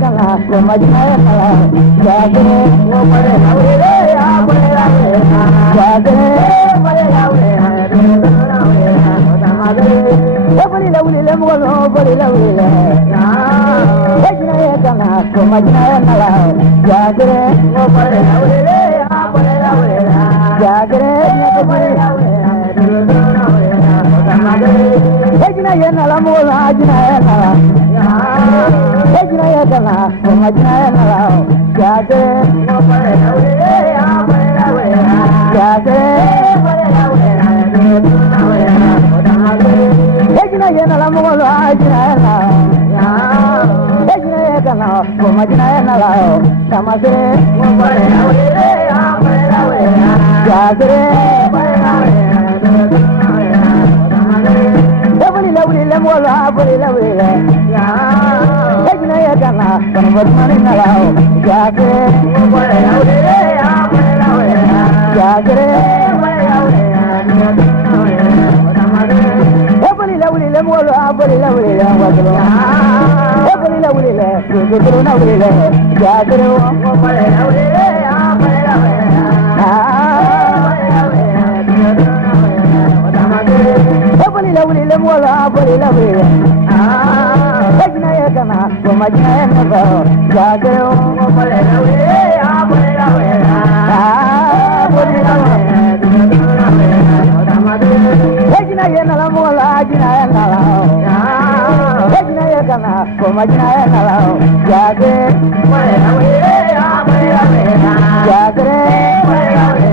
kala ko majna kala jagre wo pare laure ya pare laure jagre pare laure pare laure le mo pare laure majna kala ko majna kala jagre wo pare laure ya pare laure jagre ya pare laure Ejina yena la mola ajina yena la Ejina yena la ajina yena la Jage mo pare la we ya pare la we Jage pare la we Ejina yena la mola ajina yena la Ejina yena la ajina yena la Tamase mo pare la we ya pare la we Jage pare la we Lawli le mola bari lawli le ya ejna ya kana kan badmani nalao jaage bari lawli le ya bari lawli jaage bari lawli bari lawli le mola bari lawli le wadlo bari lawli le gudro lawli le jaage bari lawli le ya bari lawli lawli le mola bari lawli ajna ya kana ko majna ya naba jage o bari lawli ya bari lawli bari lawli ajna ya nala mola ajna ya nala ajna ya kana ko majna ya nala jage bari lawli ya bari lawli jage bari lawli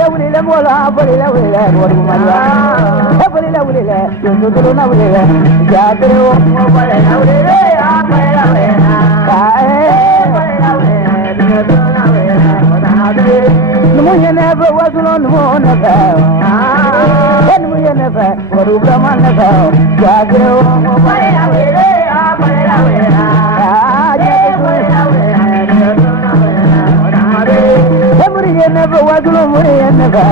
lawli le mola bari lawli le wadu mariya bari lawli le yunduru lawli le jagre o bari lawli le ya bari lawli bari lawli numu yene be wasuno numu ne be numu yene be wadu brahman ne be jagre o bari lawli le ya bari lawli never was no money and never.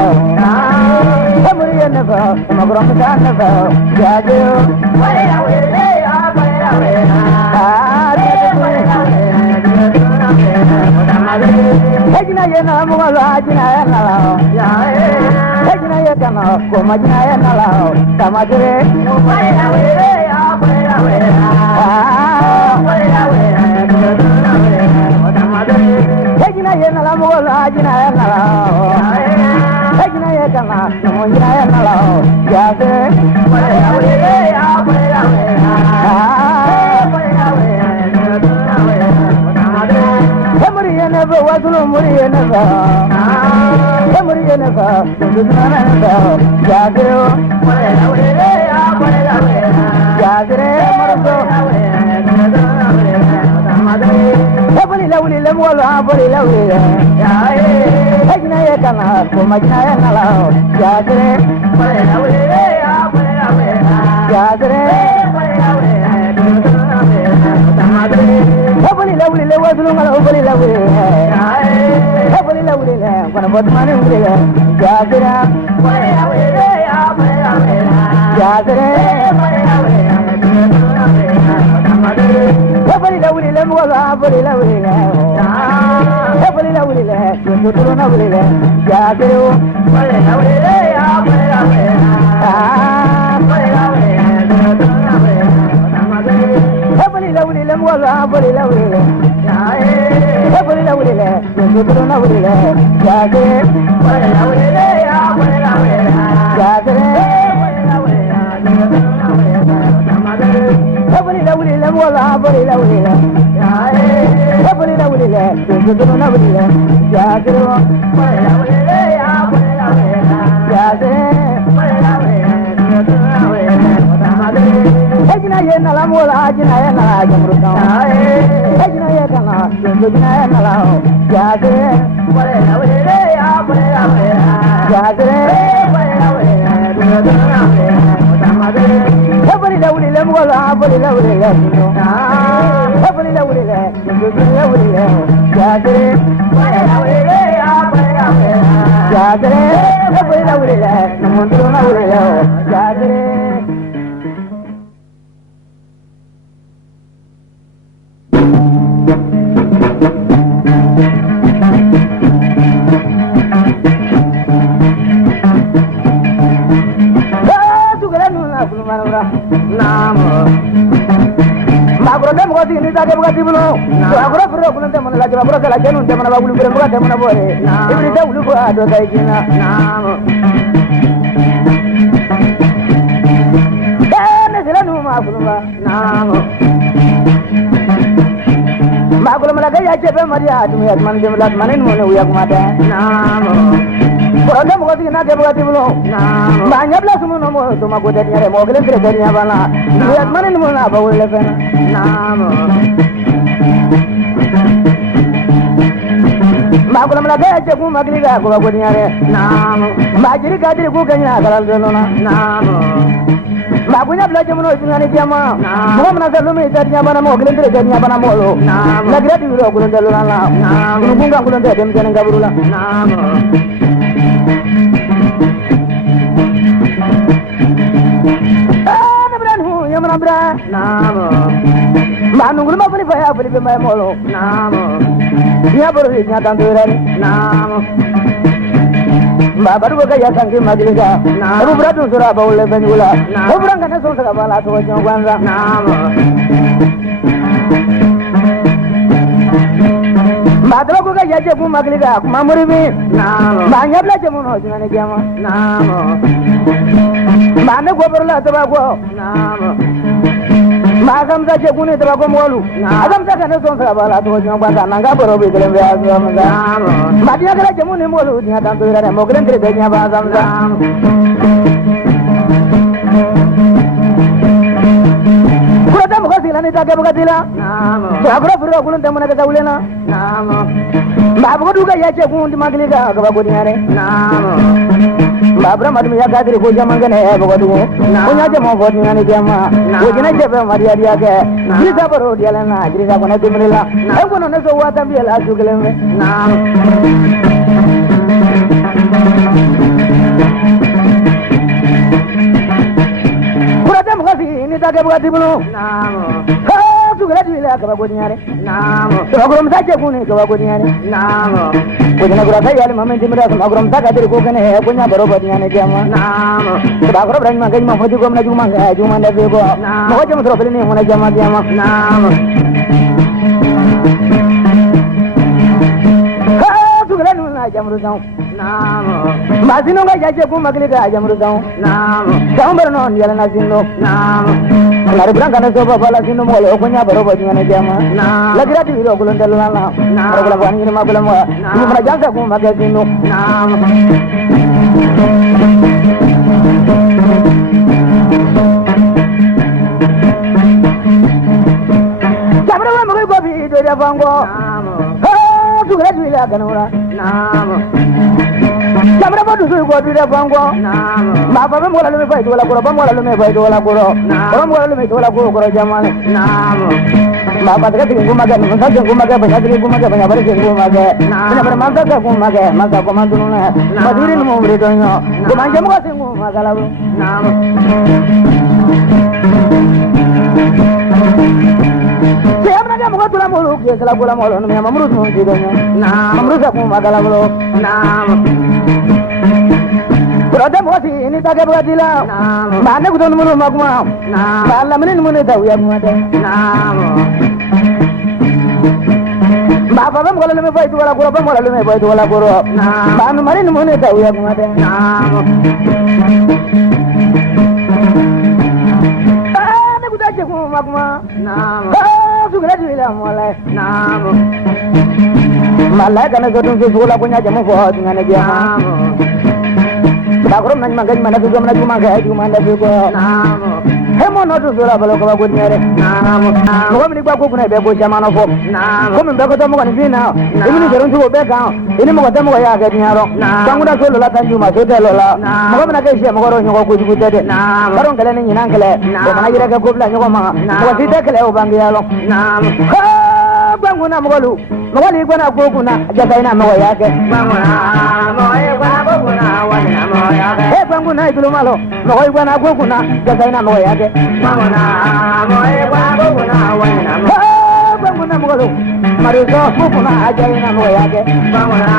Somebody and never, my grandma never. Jagger, wait away, Ejina yena mola ajina yena lao. Ejina yena ko majina yena lao. Tamagre, wait away, Ejina yena la mola ajina yena lao. Ejina yena mo yena yena lao. Jage Somebody never was no money never. Somebody never Jage Jage bari lawli le mola bari lawli le ejna ya kana ko majna ya nala jagre bari lawli le ya bari lawli jagre bari lawli bari lawli le waslu ngala bari lawli bari lawli le kana badmani ngre jagre bari lawli le ya bari lawli jagre bari lawli bari lawli le mola bari lawli le bari lawli le yunduru lawli le jagre o bari lawli le ya bari lawli bari lawli bari lawli le mola bari lawli le bari lawli le yunduru lawli le jagre bari lawli le ya bari lawli jagre bari lawli bari lawli le mola bari lawli le bari lawli le yunduru lawli le jagre bari lawli le ya bari lawli jagre bari lawli ejina yena la mola ajina yena la jamruka ejina yena yunduru yena la jagre bari lawli le ya bari lawli jagre bari lawli bari lawli le mola bari lawli le bari lawli le yunduru lawli le jagre bari lawli le ya bari lawli jagre bari lawli le yunduru lawli le jagre Magro dem ko ni ta ke bugati bulo agro furo kuno dem la jaba buro kala jenu dem na bagulu bure bugati dem na bore ibri da ulu ko ado dai kina ne sira nu ma kuluma magro mala ga ya jebe mariya atu ya man dem la manen mo ne uya kumata Problem ko na ke bugati bulo ma nyabla sumu no mo to ma ko de nyare mo gelen tre de nyabala ya manen mo na ba wole fena ma ko la ga je ku magli ga ko ko nyare ma jiri ga jiri ku ganya galal de no na ma ko nyabla je mo no ngani jama mo na sa lumi ta nyabana mo gelen tre de nyabana mo lo la gra di ro ko de lo la ku ga ko de dem jenen gaburula Manu gulu ma beli faya beli be mai molo ya baru nya tan durani ma baru ga ya sangi magiliga abu bradu sura bawle benula obrang kana so sara bala to jo gwanza ma dro ko ga ya je bu magiliga ma muri bi ma nyabla je mu no jina ne jama ma ne go barla to ba go ma gam da je gune da go molu agam da kana son sara bala to jo gwanza nanga boro bi gele be aso ma dia gele je mu ne molu dia tan to ira mo gele de nya ba gam da ko da mo ga sila ne ta ga ga dila to agro furo gulun da mo na ga ulena ma bu du ga ya je gun di magli ga ga go diare Babra madmi ya gadri ko jamanga ne ba du ko nya je mo go diane jama ko jina je ba mariya dia ke ji sa baro dia la na ji sa ko na dumrila e ko no ne so wa tambi la su gele me Kuradam khasi ni ta ke bugati bulo tu gele di la ka ba go diare to ko mo sa je ko ne ka ba go diare ko jina gura ta yale mamen dimra ko agrom ta gadri ko kene ko nya baro ba diane jama to ba gro brani ma ga ma hoji ko na juma ga juma na be ko mo hoji mo tro bele ni mo na jama jama tu gele nu na jamru zau Masino ga jaje ko magli ga jamru zau gambar non yala na sino Nari berang kana so bala sino mo le ko nya baro ba diane jama lagira di ro gulon dal la ro gula bani ni ma gula mo ni ma janga ko ma ga sino Sabra ma mo ko bi do ya bango tu ga di la ganura Sabra ba du so ko di da bango ma ba mo la lu me fay do la ko ba mo la lu me fay do la ko ba mo la lu me do la ko jamal ma ba daga tingu ma ga no sa tingu ma ga ba sa tingu ma ga ba ba tingu ma ga na ba ma ga ko ma ga ma ga ko ma du na ma duri no mo re do no ko ma jamu ga tingu ma ga la Siapa nak mau tulang mulu, dia salah pulang mulu, namanya mamrus mulu tidaknya. Mamrus aku magalah mulu. Berada mau sih ini tak ada beradilah. Mana kudu mulu mak mau. Malam ini mulu tahu ya mau ada. Bapak bang kalau lebih baik wala kuro, bang kalau lebih baik wala kuro. Mana mana ini mulu tahu ya mau ada. Ada kudu aja mak mau. Sudah jualan mulai. Malah karena gedung sekolah punya jamu buat dengan dia. Bakrom nanya makan mana tu mana cuma gaya cuma ada juga. Hemo nado sudah kalau kau buat nyari. Kau meni kau kena bego zaman apa? Kau meni bego tamu kan ini na. Ini ni jarum tu bego. Ini mau tamu kaya agak nyaro. Kamu dah solo lah tanju masuk dah lola. Kau meni kaya siapa kau orang nyokok kuju kuju deh. Karong kalian ni nang kalian. Kau mana kira kau belah nyokok mah. Kau tidak kalian ubang dia lo. Banguna mulu. Mawali gwana goguna jagaina mawaya ke. Banguna mawaya goguna wana mawaya ke. Banguna ikulu malo. Mawali gwana goguna jagaina mawaya ke. Banguna mawaya goguna wana mawaya. Banguna mulu. Marizo goguna jagaina mawaya ke. Banguna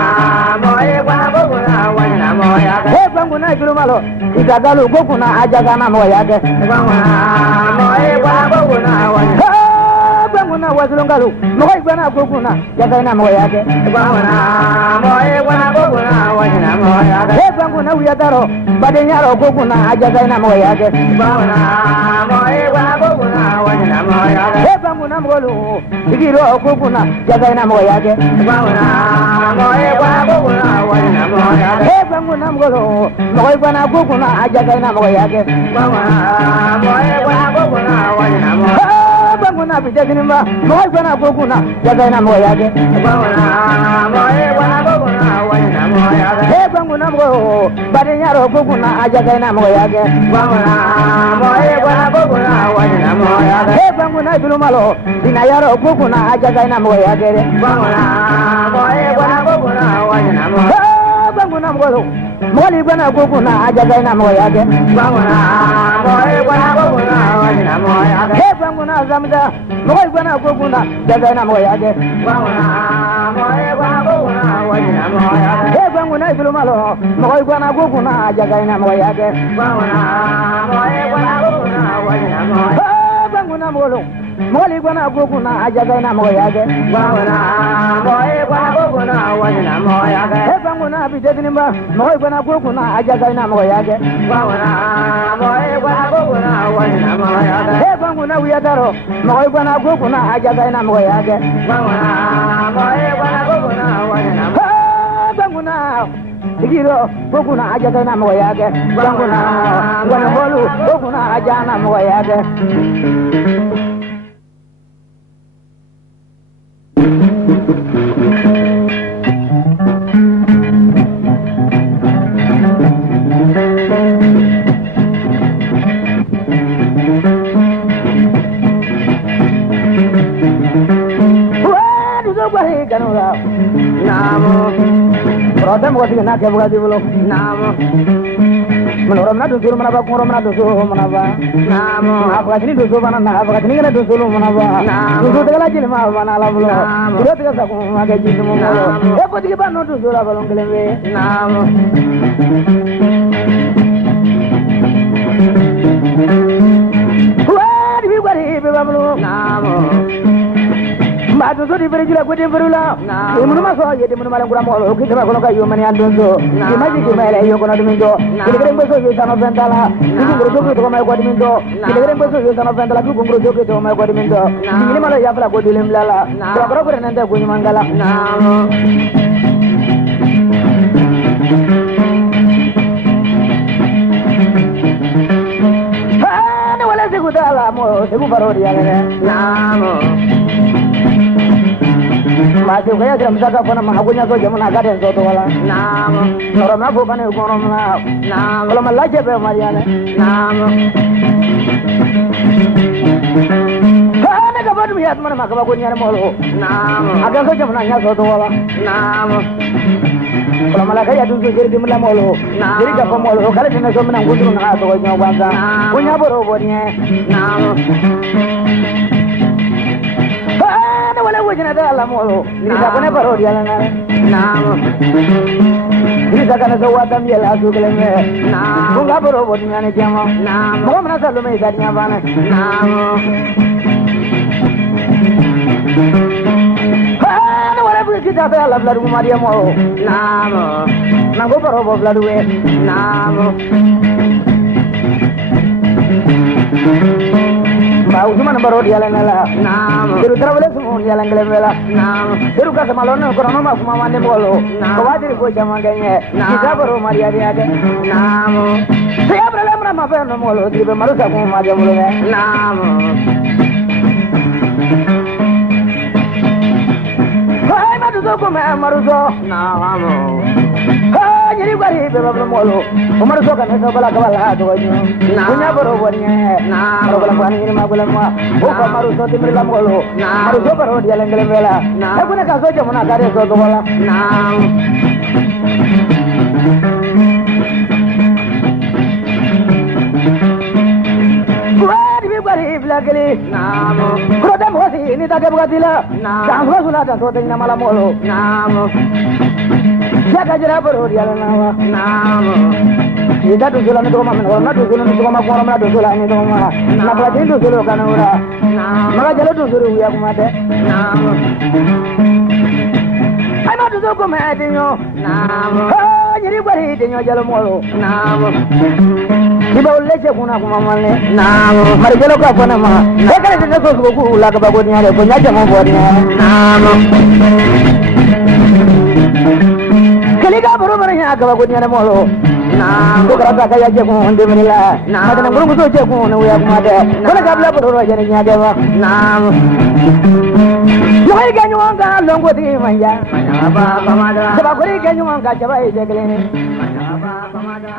mawaya goguna wana mawaya ke. banguna julumalo idagalu gokuna ajagana moyage banguna moye banguna wanya banguna wazulungalu moy bana gokuna jagaina moyage banguna moye banguna wanya moyage banguna uyadaro badenyaro gokuna ajagaina moyage banguna moye banguna wanya moyage banguna mgolu igiro gokuna jagaina moyage banguna moye banguna wanya moyage banguna mgolu moy bana gokuna ajagaina moyage banguna moye banguna wanya moyage banguna bijaginima moy bana gokuna jagaina moyage banguna moye banguna wanya moyage banguna mgolu badenyaro gokuna ajagaina moyage banguna moye banguna wanya moyage banguna julumalo dinayaro gokuna ajagaina moyage banguna moye banguna wanya moyage banguna mgolu moli bana gokuna ajagaina moyage banguna moye banguna wanya moyage banguna zamda moy bana gokuna jagaina moyage banguna moye banguna wanya moyage banguna julumalo moy bana gokuna ajagaina moyage banguna moye banguna wanya moyage banguna mgolu moli bana gokuna ajagaina moyage banguna moye banguna wanya moyage banguna bijaginima moy bana gokuna ajagaina moyage banguna moye banguna wanya moyage banguna uyadaro moy bana gokuna ajagaina moyage banguna moye banguna wanya moyage banguna igiro gokuna ajagaina moyage banguna wana holu gokuna ajana moyage Namo, Rodam was in a cavalier. Namo, Manoram to Sumanaba, Koromana to Sumanaba. Namo, Afghani to Sumana, Afghani to Sulumanaba. To the Lajima, Vanala, Rotas Magazine, everybody but to Sulabalongale. Namo. Where do you go? Namo. Madu so di berjula kudi berula. Imun masuk ya di mana malam kurang mau. Kita kalau kayu mana yang dulu. Di masjid di mana yo kono diminto. Kita keren besok yo sana pentala. Kita berjok itu kau mau kau diminto. Kita keren besok yo sana pentala. Kita berjok itu kau mau kau diminto. Ini malah ya pula kau dilim lala. Kalau keren nanti kau nyamangala. Nah, wala segudala mo segubaro dia le. Namo. Masih kaya jam jaga pun mahagunya so jam naga dan so wala. Namo. Orang aku kan orang mana. Namo. Kalau malah je be Mariana. Namo. Kana kabar biat mana makabagunya molo. Namo. Agak so jam nanya so wala. Namo. Kalau malah kaya dulu jadi dimana molo. Jadi apa molo? Kalau jenis so menang gudung nak so nyawa punya borobornya. Namo. Wala wajina da Allah molo ni da kone baro dia la namo ni da kana so wata mi la su keleme namo nga baro bodi ngane jamo namo mo mana sa lo me da nya bana namo ha wala bu kita da Allah bladu maria mo namo nango baro bo bladu we namo Bau cuma baru dia lengala. Nam. Teru terawale semua dia lengala. Nam. Teru kasih malonnya korang nama semua mandi bolo. Kau wajib kau jaman kayaknya. Kita baru Maria dia ada. Nam. Saya berapa lama apa yang molo? Tiba malu saya mau Maria molo ya. Nam. Hai madu tu kau malu so. Nam. Hai jadi bari berapa molo? Umar so kan sebelah kepala tu aja. Punya borobornya. Nam. Kalau bukan ini mah bukan mah. Bukan maru so timur lam molo. Maru so baru dia lenggelem bela. Aku nak kasih aja mana karya so tu bola. Nam. Bari belakeli, namo. Kalau dah muasi ini tak ada buat dia. Jangan sulah dah so tengah malam molo. Namo. Jaga jara baro dia nawa. Ida tu sula ni toma mana, na tu sula ni toma kora mana tu sula ni toma. Na kala tu sula kana ura. Maka jalo tu sula uya kumate. Ai ma tu sula kumate nyo. Oh, nyeri bari de nyo jalo molo. Iba ulle che kuna kumamane. Mari jalo ka kona ma. Ekare de so so ku la ka bago nyale ko nyaja mo bodi na. Kaliga baro baro nya ka bago nyale molo. Bukan kaya je ko onde menila. Madana guru so je ko no ya kumade. Kona kabla baro je nya de wa. Yoy ganyu anga longo di maya. Ba ba ma da. Ba gori ganyu anga jaba e je gele. Ba ba ma da.